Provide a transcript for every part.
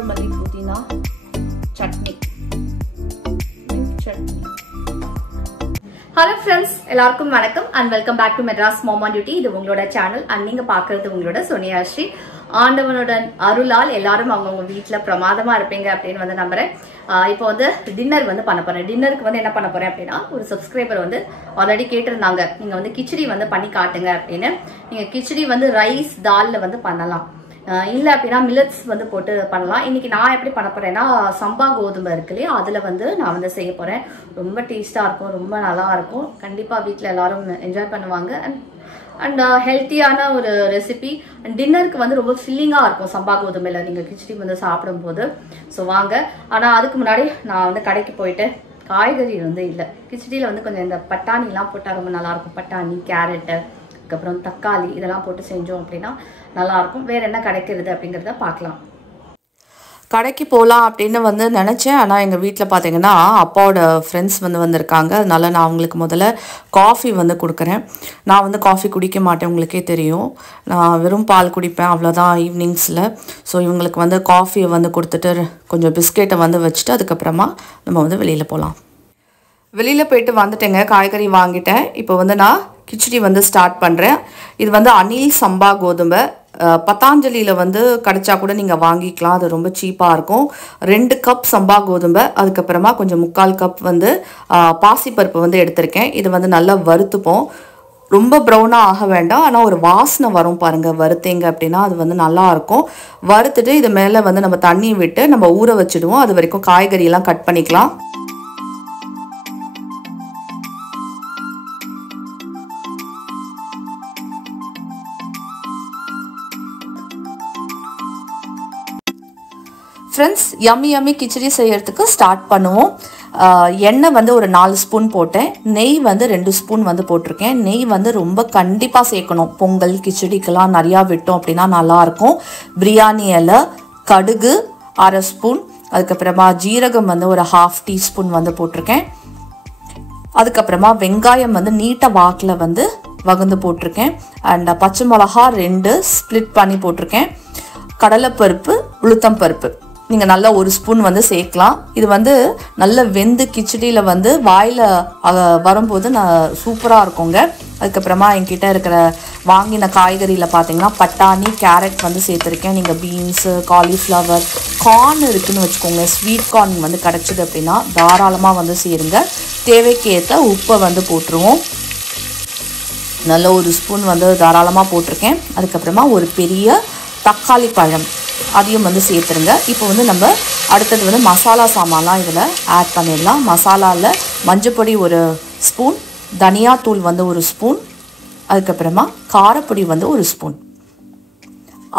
கொத்தமல்லி புதினா chutney. Hello friends, எல்லாருக்கும் வணக்கம் and welcome back to Madras mom on duty. இது உங்களோட சேனல் அண்ட் நீங்க பாக்குறது உங்களோட சோனியாஸ்ரீ. ஆண்டவனோட அருளால் எல்லாரும் அவங்கவுங்க வீட்டுல பிரமாதமா இருப்பீங்க அப்படின்னு வந்து நம்புறேன். இப்போ வந்து டின்னர் வந்து பண்ண போறேன். டின்னருக்கு வந்து என்ன பண்ண போறேன் அப்படின்னா, ஒரு சப்ஸ்கிரைபர் வந்து ஆல்ரெடி கேட்டிருந்தாங்க, நீங்க வந்து கிச்சடி வந்து பண்ணி காட்டுங்க அப்படின்னு. நீங்க கிச்சடி வந்து ரைஸ் தால்ல வந்து பண்ணலாம், இல்ல அப்படின்னா மில்லட்ஸ் வந்து போட்டு பண்ணலாம். இன்னைக்கு நான் எப்படி பண்ண போறேன்னா, சம்பா கோதுமை இருக்கு இல்லையா, அதுல வந்து நான் வந்து செய்ய போறேன். ரொம்ப டேஸ்டா இருக்கும், ரொம்ப நல்லா இருக்கும். கண்டிப்பா வீட்டுல எல்லாரும் என்ஜாய் பண்ணுவாங்க. அண்ட் ஹெல்த்தியான ஒரு ரெசிபி. டின்னருக்கு வந்து ரொம்ப ஃபில்லிங்கா இருக்கும் சம்பா கோதுமையில நீங்க கிச்சடி வந்து சாப்பிடும் போது. ஸோ வாங்க. ஆனா அதுக்கு முன்னாடி நான் வந்து கடைக்கு போயிட்டு, காய்கறி வந்து இல்லை, கிச்சடியில வந்து கொஞ்சம் இந்த பட்டாணி எல்லாம் போட்டா ரொம்ப நல்லா இருக்கும். பட்டாணி, கேரட்டு, அதுக்கப்புறம் தக்காளி இதெல்லாம் போட்டு செஞ்சோம் அப்படின்னா நல்லா இருக்கும். வேற என்ன கிடைக்கிறது அப்படிங்கிறத பார்க்கலாம். கடைக்கு போகலாம் அப்படின்னு வந்து நினச்சேன். ஆனால் எங்கள் வீட்டில் பார்த்தீங்கன்னா அப்பாவோட ஃப்ரெண்ட்ஸ் வந்து வந்திருக்காங்க. அதனால நான் அவங்களுக்கு முதல்ல காஃபி வந்து கொடுக்குறேன். நான் வந்து காஃபி குடிக்க மாட்டேன், உங்களுக்கே தெரியும். நான் வெறும் பால் குடிப்பேன், அவ்வளோதான் ஈவினிங்ஸில். ஸோ இவங்களுக்கு வந்து காஃபியை வந்து கொடுத்துட்டு கொஞ்சம் பிஸ்கெட்டை வந்து வச்சுட்டு அதுக்கப்புறமா நம்ம வந்து வெளியில் போகலாம். வெளியில் போயிட்டு வந்துட்டேங்க, காய்கறி வாங்கிட்டேன். இப்போ வந்து நான் கிச்சடி வந்து ஸ்டார்ட் பண்ணுறேன். இது வந்து அனில் சம்பா கோதுமை. பத்தாஞ்சலியில் வந்து கிடைச்சா கூட நீங்கள் வாங்கிக்கலாம், அது ரொம்ப சீப்பாக இருக்கும். 2 கப் சம்பா கோதுமை, அதுக்கப்புறமா கொஞ்சம் 3/4 கப் வந்து பாசிப்பருப்பு வந்து எடுத்திருக்கேன். இது வந்து நல்லா வறுத்துப்போம். ரொம்ப ப்ரௌனாக ஆக வேண்டாம், ஆனால் ஒரு வாசனை வரும் பாருங்கள் வறுத்தீங்க அப்படின்னா, அது வந்து நல்லாயிருக்கும். வறுத்துட்டு இது மேலே வந்து நம்ம தண்ணி விட்டு நம்ம ஊற வச்சுடுவோம். அது வரைக்கும் காய்கறியெல்லாம் கட் பண்ணிக்கலாம். ஃப்ரெண்ட்ஸ், யம்மி கிச்சடி செய்யறதுக்கு ஸ்டார்ட் பண்ணுவோம். எண்ணெய் வந்து ஒரு 4 ஸ்பூன் போட்டேன். நெய் வந்து 2 ஸ்பூன் வந்து போட்டிருக்கேன். நெய் வந்து ரொம்ப கண்டிப்பாக சேர்க்கணும். பொங்கல் கிச்சடிக்கெல்லாம் நிறையா விட்டோம் அப்படின்னா நல்லாயிருக்கும். பிரியாணி இலை, கடுகு 1/2 ஸ்பூன், அதுக்கப்புறமா ஜீரகம் வந்து ஒரு 1/2 டீஸ்பூன் வந்து போட்டிருக்கேன். அதுக்கப்புறமா வெங்காயம் வந்து நீட்ட வாக்கில் வந்து வகுந்து போட்டிருக்கேன். அண்ட் பச்சை மிளகா 2 ஸ்ப்ளிட் பண்ணி போட்டிருக்கேன். கடலைப்பருப்பு, உளுத்தம் பருப்பு நீங்கள் நல்லா 1 ஸ்பூன் வந்து சேர்க்கலாம். இது வந்து நல்ல வெந்து கிச்சடியில் வந்து வாயில் வரும்போது சூப்பராக இருக்குங்க. அதுக்கப்புறமா என்கிட்ட இருக்கிற வாங்கின காய்கறியில் பார்த்தீங்கன்னா பட்டாணி, கேரட் வந்து சேர்த்துருக்கேன். நீங்கள் பீன்ஸு, காலிஃப்ளவர், கார்ன் இருக்குதுன்னு வச்சுக்கோங்க, ஸ்வீட் கார்ன் வந்து கிடச்சிது அப்படின்னா தாராளமாக வந்து சேருங்க. தேவைக்கேற்ற உப்பை வந்து போட்டுருவோம். நல்ல 1 ஸ்பூன் வந்து தாராளமாக போட்டிருக்கேன். அதுக்கப்புறமா ஒரு பெரிய தக்காளி பழம் அதையும் வந்து சேர்த்துருங்க. இப்போ வந்து நம்ம அடுத்தது வந்து மசாலா சாமான்லாம் இதில் ஆட் பண்ணிடலாம். மசாலாவில் மஞ்சப்பொடி 1 ஸ்பூன், தனியாத்தூள் வந்து 1 ஸ்பூன், அதுக்கப்புறமா காரப்பொடி வந்து 1 ஸ்பூன்.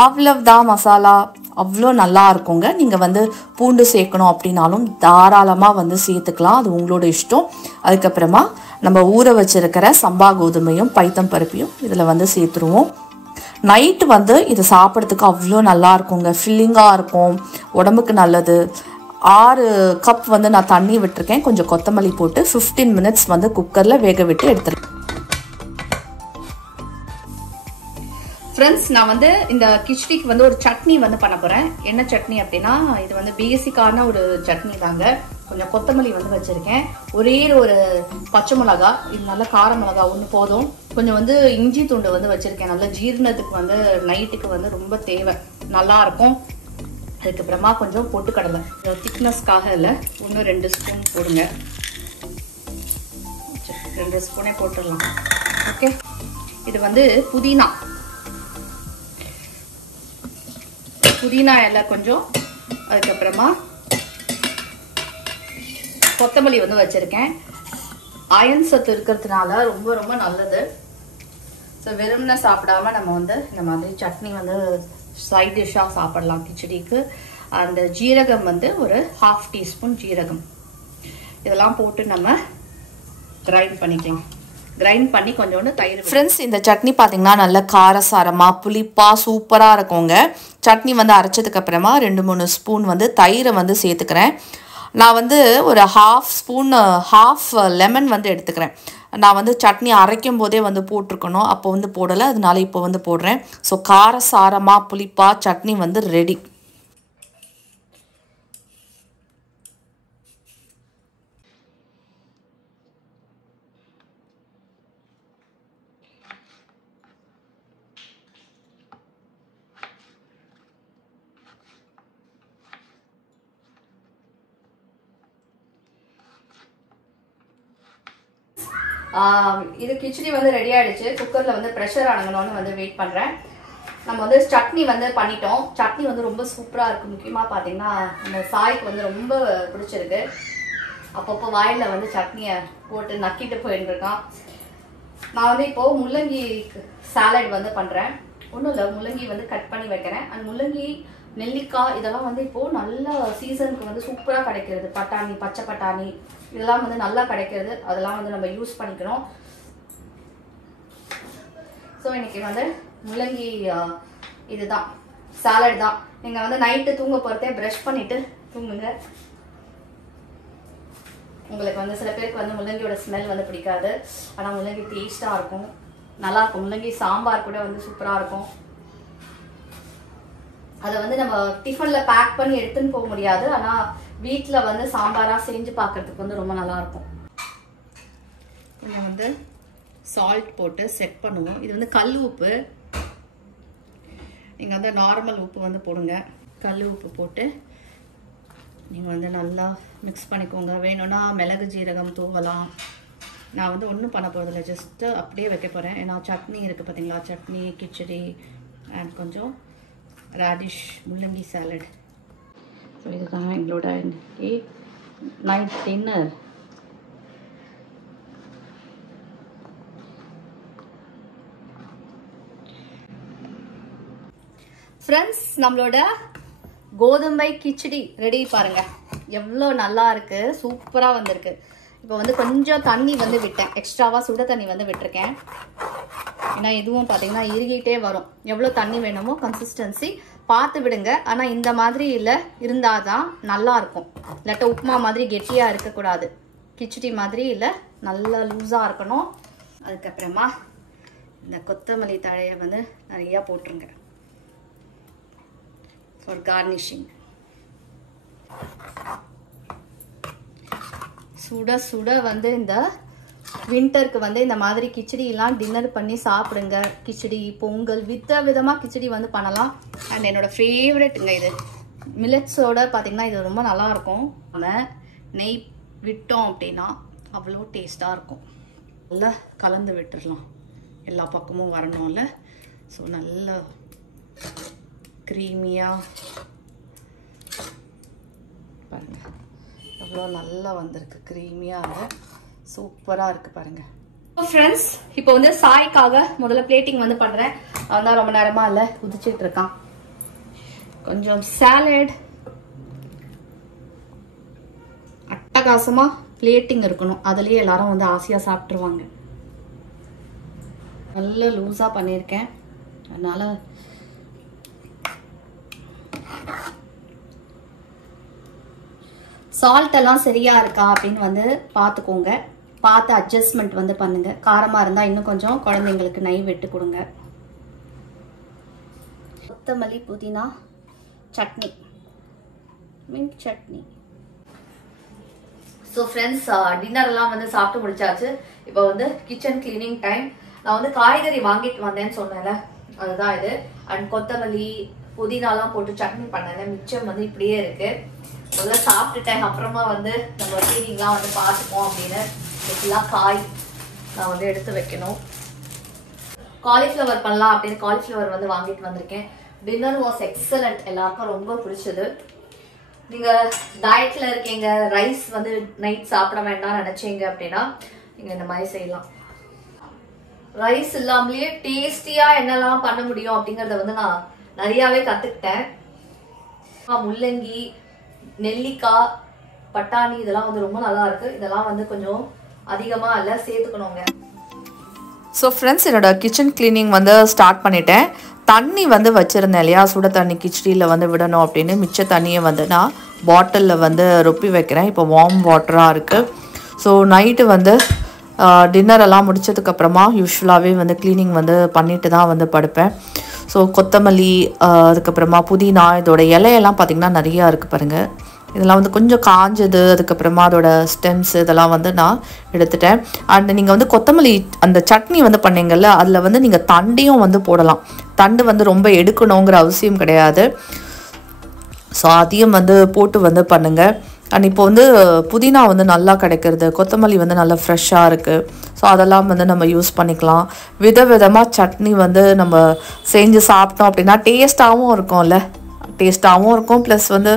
அவ்வளவுதான் மசாலா. அவ்வளோ நல்லா இருக்குங்க. நீங்கள் வந்து பூண்டு சேர்க்கணும் அப்படின்னாலும் தாராளமாக வந்து சேர்த்துக்கலாம், அது உங்களோட இஷ்டம். அதுக்கப்புறமா நம்ம ஊற வச்சிருக்கிற சம்பா கோதுமையும் பைத்தம் பருப்பையும் இதில் வந்து சேர்த்துருவோம். நைட்டு வந்து இதை சாப்பிட்றதுக்கு அவ்வளோ நல்லா இருக்குங்க, ஃபில்லிங்காக இருக்கும், உடம்புக்கு நல்லது. 6 கப் வந்து நான் தண்ணி விட்டுருக்கேன். கொஞ்சம் கொத்தமல்லி போட்டு 15 மினிட்ஸ் வந்து குக்கரில் வேக விட்டு எடுத்துருக்கேன். ஃப்ரெண்ட்ஸ், நான் வந்து இந்த கிச்சடிக்கு வந்து ஒரு சட்னி வந்து பண்ண போறேன். என்ன சட்னி அப்படின்னா, இது வந்து பேசிக்கான ஒரு சட்னி தாங்க. கொஞ்சம் கொத்தமல்லி வந்து வச்சிருக்கேன், ஒரே ஒரு பச்சை மிளகா, இது நல்ல கார மிளகா 1 போதும். கொஞ்சம் வந்து இஞ்சி துண்டு வந்து வச்சிருக்கேன். நல்ல ஜீரணத்துக்கு வந்து நைட்டுக்கு வந்து ரொம்ப தேவை, நல்லா இருக்கும். அதுக்கப்புறமா கொஞ்சம் பொட்டுக்கடலை, திக்னஸ்க்காக இல்லை, 1-2 ஸ்பூன் போடுங்க. 2 ஸ்பூனே போட்டுடலாம். ஓகே, இது வந்து புதினா இலை கொஞ்சம், அதுக்கப்புறமா கொத்தமல்லி வந்து வச்சிருக்கேன். அயன் சத்து இருக்கிறதுனால ரொம்ப ரொம்ப நல்லது. ஸோ வெறும்னா சாப்பிடாம நம்ம வந்து இந்த மாதிரி சட்னி வந்து சைட் டிஷ்ஷாக சாப்பிடலாம் கிச்சடிக்கு. அந்த ஜீரகம் வந்து ஒரு 1/2 டீஸ்பூன் ஜீரகம், இதெல்லாம் போட்டு நம்ம கிரைண்ட் பண்ணிக்கலாம். கிரைண்ட் பண்ணி கொஞ்சோண்டு தயிர். ஃப்ரெண்ட்ஸ், இந்த சட்னி பார்த்தீங்கன்னா நல்ல காரசாரமாக புளிப்பாக சூப்பராக இருக்குங்க. சட்னி வந்து அரைச்சதுக்கப்புறமா 2-3 ஸ்பூன் வந்து தயிரை வந்து சேர்த்துக்கிறேன். நான் வந்து ஒரு 1/2 ஸ்பூன் 1/2 லெமன் வந்து எடுத்துக்கிறேன். நான் வந்து சட்னி அரைக்கும் போதே வந்து போட்டிருக்கணும், அப்போ வந்து போடலை, அதனால இப்போ வந்து போடுறேன். ஸோ காரசாரமாக புளிப்பாக சட்னி வந்து ரெடி. இது கிச்சடி வந்து ரெடி ஆயிடுச்சு. குக்கரில் வந்து ப்ரெஷர் அடங்கணும்னு வந்து வெயிட் பண்ணுறேன். நம்ம வந்து சட்னி வந்து பண்ணிட்டோம். சட்னி வந்து ரொம்ப சூப்பராக இருக்குது. முக்கியமாக பார்த்தீங்கன்னா இந்த சாய்க்கு வந்து ரொம்ப பிடிச்சிருக்கு. அப்பப்போ வாயில் வந்து சட்னியை போட்டு நக்கிட்டு போயிருக்கான். நான் வந்து இப்போது முள்ளங்கி சாலட் வந்து பண்ணுறேன். ஒன்றும் இல்லை, முள்ளங்கி வந்து கட் பண்ணி வைக்கிறேன். அண்ட் முள்ளங்கி, நெல்லிக்காய் இதெல்லாம் வந்து இப்போது நல்ல சீசனுக்கு வந்து சூப்பராக கிடைக்கிறது. பட்டாணி, பச்சை பட்டாணி இதெல்லாம் வந்து நல்லா கிடைக்கிறது. அதெல்லாம் வந்து நம்ம யூஸ் பண்ணிக்கணும். ஸோ இன்னைக்கு வந்து முள்ளங்கி இதுதான் சாலட் தான். நீங்கள் வந்து நைட்டு தூங்க போகிறதே ப்ரஷ் பண்ணிவிட்டு தூங்குங்க. உங்களுக்கு வந்து சில பேருக்கு வந்து முள்ளங்கியோட ஸ்மெல் வந்து பிடிக்காது. ஆனால் முள்ளங்கி டேஸ்ட்டாக இருக்கும், நல்லாயிருக்கும். முள்ளங்கி சாம்பார் கூட வந்து சூப்பராக இருக்கும். அதை வந்து நம்ம டிஃபனில் பேக் பண்ணி எடுத்துன்னு போக முடியாது. ஆனால் வீட்டில் வந்து சாம்பாராக செஞ்சு பார்க்குறதுக்கு வந்து ரொம்ப நல்லாயிருக்கும். கொஞ்சம் வந்து சால்ட் போட்டு செட் பண்ணுவோம். இது வந்து கல் உப்பு. நீங்கள் வந்து நார்மல் உப்பு வந்து போடுங்க. கல் உப்பு போட்டு நீங்கள் வந்து நல்லா மிக்ஸ் பண்ணிக்கோங்க. வேணும்னா மிளகு ஜீரகம் தூவலாம். நான் வந்து ஒன்றும் பண்ண போகிறதில்ல, ஜஸ்ட்டு அப்படியே வைக்க போகிறேன். ஏன்னா சட்னி இருக்குது பார்த்தீங்களா, சட்னி, கிச்சடி அண்ட் கொஞ்சம் ராடிஷ் முள்ளங்கி சாலட். ஸோ இதுதான் எங்களோட நைட் டின்னர். ஃப்ரெண்ட்ஸ், நம்மளோட கோதுமை கிச்சடி ரெடி பாருங்க. எவ்வளோ நல்லா இருக்கு, சூப்பராக வந்திருக்கு. இப்போ வந்து கொஞ்சம் தண்ணி வந்து விட்டேன், எக்ஸ்ட்ராவாக சுட தண்ணி வந்து விட்டுருக்கேன். ஏன்னா இதுவும் பார்த்தீங்கன்னா இறுகிட்டே வரும். எவ்வளோ தண்ணி வேணுமோ கன்சிஸ்டன்சி பார்த்து விடுங்க. ஆனால் இந்த மாதிரி இல்லை இருந்தால் தான் நல்லா இருக்கும். இல்லாட்ட உப்புமா மாதிரி கெட்டியாக இருக்கக்கூடாது. கிச்சடி மாதிரி இல்லை, நல்லா லூஸாக இருக்கணும். அதுக்கப்புறமா இந்த கொத்தமல்லி தழையை வந்து நிறையா போட்டுருங்க for garnishing. சுட சுட வந்து இந்த வின்டருக்கு வந்து இந்த மாதிரி கிச்சடியெல்லாம் டின்னர் பண்ணி சாப்பிடுங்க. கிச்சடி, பொங்கல், விதமாக கிச்சடி வந்து பண்ணலாம். அண்ட் என்னோட ஃபேவரெட்டுங்க இது. மில்லட்ஸோட பார்த்தீங்கன்னா இது ரொம்ப நல்லாயிருக்கும். நம்ம நெய் விட்டோம் அப்படின்னா அவ்வளோ டேஸ்ட்டாக இருக்கும். நல்லா கலந்து விட்டுடலாம், எல்லா பக்கமும் வரணும்ல. ஸோ நல்லா க்ரீமியாக பாருங்கள், எவ்வளோ நல்லா வந்திருக்கு. க்ரீமியாக சூப்பராக இருக்குது பாருங்கள். ஃப்ரெண்ட்ஸ், இப்போ வந்து சாய்க்காக முதல்ல பிளேட்டிங் வந்து பண்ணுறேன். அவன் தான் ரொம்ப நேரமாக இல்லை குதிச்சுட்டு இருக்கான். கொஞ்சம் சாலட், அட்டகாசமாக பிளேட்டிங் இருக்கணும். அதுலேயே எல்லாரும் வந்து ஆசையாக சாப்பிட்ருவாங்க. நல்ல லூஸாக பண்ணியிருக்கேன். அதனால் சால்ட் எல்லாம் சரியா இருக்கா அப்படின்னு வந்து பார்த்துக்கோங்க. பார்த்து அட்ஜஸ்ட்மெண்ட் வந்து பண்ணுங்க. காரமாக இருந்தால் இன்னும் கொஞ்சம் குழந்தைங்களுக்கு நெய் விட்டு கொடுங்க. கொத்தமல்லி புதினா chutney, mint chutney. So friends, டின்னர்லாம் வந்து சாப்பிட்டு முடிச்சாச்சு. இப்போ வந்து கிச்சன் கிளீனிங் டைம். நான் வந்து காய்கறி வாங்கிட்டு வந்தேன்னு சொன்னேன்ல, அதுதான் இது. அண்ட் கொத்தமல்லி புதினாலாம் போட்டு சட்னி பண்ணேன். மிச்சம் வந்து இப்படியே இருக்கு. முதல்ல சாப்பிட்டுட்டேன், அப்புறமா வந்து நம்ம கிளீனிங்லாம் வந்து பார்த்துப்போம் அப்படின்னு. இப்படிலாம் காய் நான் வந்து எடுத்து வைக்கணும். காலிஃப்ளவர் பண்ணலாம் அப்படின்னு காலிஃப்ளவர் வந்து வாங்கிட்டு வந்திருக்கேன். டின்னர் வாஸ் எக்ஸலண்ட், எல்லாருக்கும் ரொம்ப பிடிச்சது. நீங்கள் டயட்டில் இருக்கீங்க, ரைஸ் வந்து நைட் சாப்பிட வேண்டாம்னு நினச்சிங்க அப்படின்னா நீங்கள் இந்த மாதிரி செய்யலாம். ரைஸ் இல்லாமலேயே டேஸ்டியாக என்னெல்லாம் பண்ண முடியும் அப்படிங்கிறத வந்து நான் நிறையாவே கற்றுக்கிட்டேன். முள்ளங்கி, நெல்லிக்காய், பட்டாணி இதெல்லாம் வந்து ரொம்ப நல்லா இருக்கு. இதெல்லாம் வந்து கொஞ்சம் அதிகமாக எல்லாம் சேர்த்துக்கணுங்க. ஸோ ஃப்ரெண்ட்ஸ், என்னோடய கிச்சன் கிளீனிங் வந்து ஸ்டார்ட் பண்ணிட்டேன். தண்ணி வந்து வச்சுருந்தேன் இல்லையா, சுட தண்ணி கிச்சடியில் வந்து விடணும் அப்படின்னு. மிச்ச தண்ணியை வந்து நான் பாட்டிலில் வந்து ரொப்பி வைக்கிறேன். இப்போ வார்ம் வாட்டராக இருக்குது. ஸோ நைட்டு வந்து டின்னரெல்லாம் முடிச்சதுக்கப்புறமா யூஸ்வலாகவே வந்து க்ளீனிங் வந்து பண்ணிட்டு தான் வந்து படுப்பேன். ஸோ கொத்தமல்லி, அதுக்கப்புறமா புதினா, இதோட இலையெல்லாம் பார்த்திங்கன்னா நிறையா இருக்குது பாருங்கள். இதெல்லாம் வந்து கொஞ்சம் காஞ்சது. அதுக்கப்புறமா அதோட ஸ்டெம்ஸ் இதெல்லாம் வந்து நான் எடுத்துட்டேன். அண்ட் நீங்கள் வந்து கொத்தமல்லி அந்த சட்னி வந்து பண்ணிங்கல்ல, அதில் வந்து நீங்கள் தண்டையும் வந்து போடலாம். தண்டு வந்து ரொம்ப எடுக்கணுங்கிற அவசியம் கிடையாது. ஸோ அதையும் வந்து போட்டு வந்து பண்ணுங்கள். அண்ட் இப்போ வந்து புதினா வந்து நல்லா கிடைக்கிறது, கொத்தமல்லி வந்து நல்லா ஃப்ரெஷ்ஷாக இருக்குது. ஸோ அதெல்லாம் வந்து நம்ம யூஸ் பண்ணிக்கலாம். விதவிதமாக சட்னி வந்து நம்ம செஞ்சு சாப்பிட்டோம் அப்படின்னா டேஸ்ட்டாகவும் இருக்கும்ல, டேஸ்ட்டாகவும் இருக்கும். ப்ளஸ் வந்து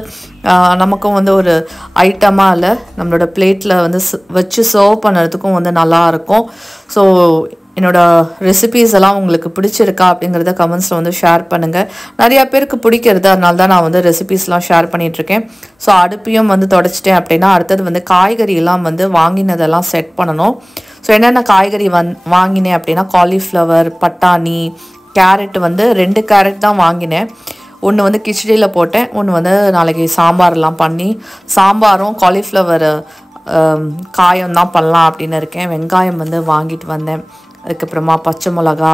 நமக்கும் வந்து ஒரு ஐட்டமாக இல்லை, நம்மளோட பிளேட்டில் வந்து வச்சு சர்வ் பண்ணுறதுக்கும் வந்து நல்லாயிருக்கும். ஸோ என்னோடய ரெசிபீஸ் எல்லாம் உங்களுக்கு பிடிச்சிருக்கா அப்படிங்கிறத கமெண்ட்ஸில் வந்து ஷேர் பண்ணுங்கள். நிறையா பேருக்கு பிடிக்கிறது, அதனால தான் நான் வந்து ரெசிபீஸ்லாம் ஷேர் பண்ணிகிட்ருக்கேன். ஸோ அடுப்பையும் வந்து தொடச்சிட்டேன் அப்படின்னா அடுத்தது வந்து காய்கறியெல்லாம் வந்து வாங்கினதெல்லாம் செட் பண்ணணும். ஸோ என்னென்ன காய்கறி வாங்கினேன் அப்படின்னா காலிஃப்ளவர், பட்டாணி, கேரட் வந்து 2 கேரட் தான் வாங்கினேன். ஒன்று வந்து கிச்சடியில் போட்டேன், ஒன்று வந்து நாளைக்கு சாம்பார்லாம் பண்ணி சாம்பாரும் காலிஃப்ளவர் காயம் தான் பண்ணலாம் அப்படின்னு இருக்கேன். வெங்காயம் வந்து வாங்கிட்டு வந்தேன். அதுக்கப்புறமா பச்சை மிளகா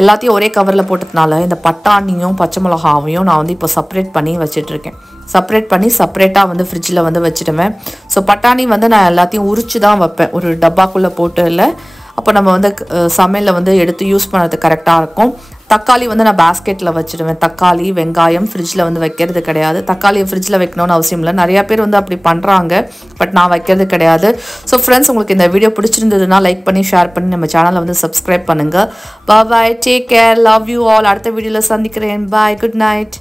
எல்லாத்தையும் ஒரே கவரில் போட்டதுனால இந்த பட்டாணியும் பச்சை மிளகாவையும் நான் வந்து இப்போ செப்பரேட் பண்ணி வச்சிட்ருக்கேன். செப்பரேட்டாக வந்து ஃப்ரிட்ஜில் வந்து வச்சுடுவேன். ஸோ பட்டாணி வந்து நான் எல்லாத்தையும் உரிச்சு தான் வைப்பேன், ஒரு டப்பாக்குள்ளே போட்டு இல்லை. அப்போ நம்ம வந்து சமையலில் வந்து எடுத்து யூஸ் பண்ணுறது கரெக்டாக இருக்கும். தக்காளி வந்து நான் பேஸ்கெட்டில் வச்சுடுவேன். தக்காளி, வெங்காயம் ஃப்ரிட்ஜில் வந்து வைக்கிறது கிடையாது. தக்காளியை ஃப்ரிட்ஜில் வைக்கணும்னு அவசியம் இல்லை, நிறையா பேர் வந்து அப்படி பண்ணுறாங்க. பட் நான் வைக்கிறது கிடையாது. ஸோ ஃப்ரெண்ட்ஸ், உங்களுக்கு இந்த வீடியோ பிடிச்சிருந்ததுன்னா லைக் பண்ணி ஷேர் பண்ணி நம்ம சேனலை வந்து சப்ஸ்கிரைப் பண்ணுங்கள். Bye, take care, love you all. அடுத்த வீடியோவில் சந்திக்கிறேன். Bye, good night.